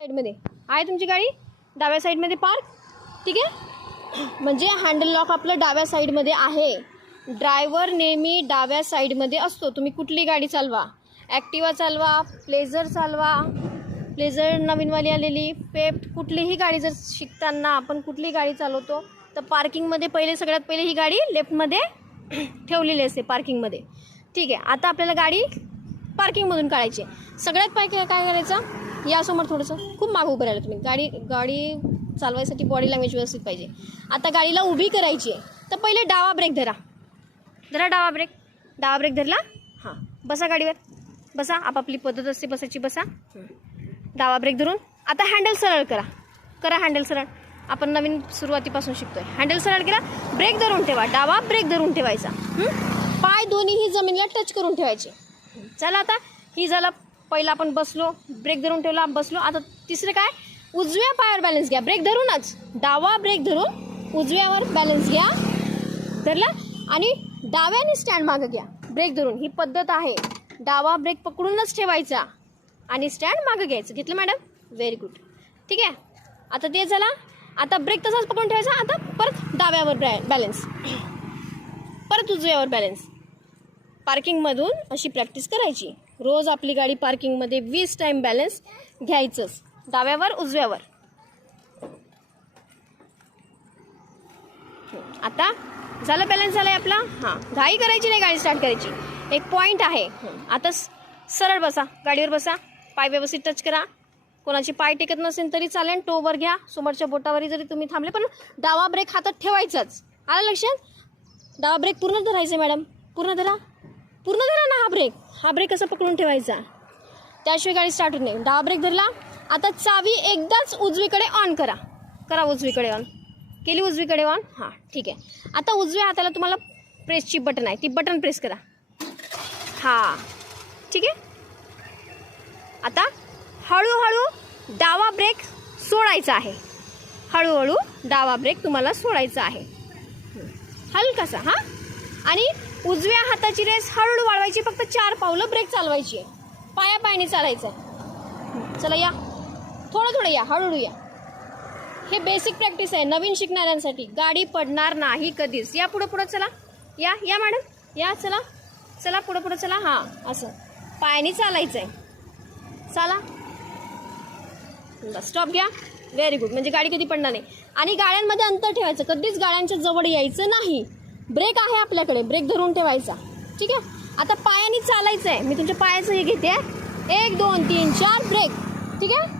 साईडमध्ये आहे तुमची गाडी, डाव्या साईडमध्ये पार्क. ठीक आहे, म्हणजे हँडल लॉक आपलं डाव्या साईडमध्ये आहे. ड्रायव्हर नेहमी डाव्या साईडमध्ये असतो. तुम्ही कुठली गाडी चालवा, ॲक्टिवा चालवा, प्लेझर चालवा, प्लेझर नवीनवाली आलेली, पेप्ट, कुठलीही गाडी जर शिकताना आपण कुठली गाडी चालवतो तर पार्किंगमध्ये सगळ्यात पहिले ही गाडी लेफ्टमध्ये ठेवलेली असते पार्किंगमध्ये. ठीक आहे, आता आपल्याला गाडी पार्किंगमधून काढायची. सगळ्यात पहिले काय करायचं, यासमोर थोडंसं खूप मागं उभं राहिलं तुम्ही. गाडी चालवायसाठी बॉडी लँग्वेज व्यवस्थित पाहिजे. आता गाडीला उभी करायची आहे तर पहिले डावा ब्रेक धरा. डावा ब्रेक धरला. हां, बसा गाडीवर, बसा. आपापली पद्धत असते बसायची, बसा. डावा ब्रेक धरून आता हँडल सरळ करा हँडल सरळ. आपण नवीन सुरुवातीपासून शिकतोय. हँडल सरळ केला, ब्रेक धरून ठेवा. डावा ब्रेक धरून ठेवायचा. पाय दोन्हीही जमिनीला टच करून ठेवायचे. चला, आता ही झालं पहिला आपण बसलो, ब्रेक धरून ठेवला, बसलो. आता तिसरं काय, उजव्या पायावर बॅलन्स घ्या. ब्रेक धरूनच, डावा ब्रेक धरून उजव्यावर बॅलन्स घ्या. धरला आणि डाव्याने स्टँड मागं घ्या ब्रेक धरून. ही पद्धत आहे. डावा ब्रेक पकडूनच ठेवायचा आणि स्टँड मागं घ्यायचं. घेतलं मॅडम? Very good. ठीक आहे, आता ते झाला. आता ब्रेक तसाच पकडून ठेवायचा. आता परत डाव्यावर बॅलन्स, परत उजव्यावर बॅलन्स. पार्किंगमधून अशी प्रॅक्टिस करायची. रोज आपली गाडी पार्किंगमध्ये 20 टाईम बॅलन्स घ्यायचंच, डाव्यावर उजव्यावर. आता झालं, बॅलन्स झालाय आपला. हां, घाई करायची नाही, गाडी स्टार्ट करायची. एक पॉईंट आहे. आता सरळ बसा, गाडीवर बसा. पाय व्यवस्थित टच करा. कोणाची पाय टेकत नसेल तरी चालेल, टोवर घ्या. समोरच्या बोटावरही जरी तुम्ही थांबले पण डावा ब्रेक हातात ठेवायचाच. आलं लक्षात? डावा ब्रेक पूर्ण धरायचा मॅडम, पूर्ण धरा ना. हा ब्रेक कसा पकडून ठेवायचा, त्याशिवाय गाडी स्टार्ट होत नाही. डावा ब्रेक धरला. आता चावी एकदाच उजवीकडे ऑन करा उजवीकडे ऑन केली, उजवीकडे ऑन. हां, ठीक आहे. आता उजव्या हाताला तुम्हाला प्रेसची बटन आहे, ती बटन प्रेस करा. हां, ठीक आहे. आता हळूहळू डावा ब्रेक सोडायचा आहे. हळूहळू डावा ब्रेक तुम्हाला सोडायचा आहे, हलकासा. हां, आणि उजव्या हाताची रेस हळूहळू वाढवायची. फक्त 4 पावलं ब्रेक चालवायची आहे. पायाने चालायचं आहे. चला, या थोडं या, हळूहळू या. हे बेसिक प्रॅक्टिस आहे नवीन शिकणाऱ्यांसाठी. गाडी पडणार नाही कधीच. या पुढं चला. या मॅडम, या. चला पुढं चला. हां, असं पायाने चालायचं आहे. चला, बस, स्टॉप घ्या. Very good. म्हणजे गाडी कधी पडणार नाही. आणि गाड्यांमध्ये अंतर ठेवायचं, कधीच गाड्यांच्या जवळ यायचं नाही. ब्रेक आहे आपल्याकडे, ब्रेक धरून ठेवायचा. ठीक आहे, आता पायाने चालायचं आहे. मी तुमच्या पायाचं हे घेते. 1 2 3 4 ब्रेक. ठीक आहे.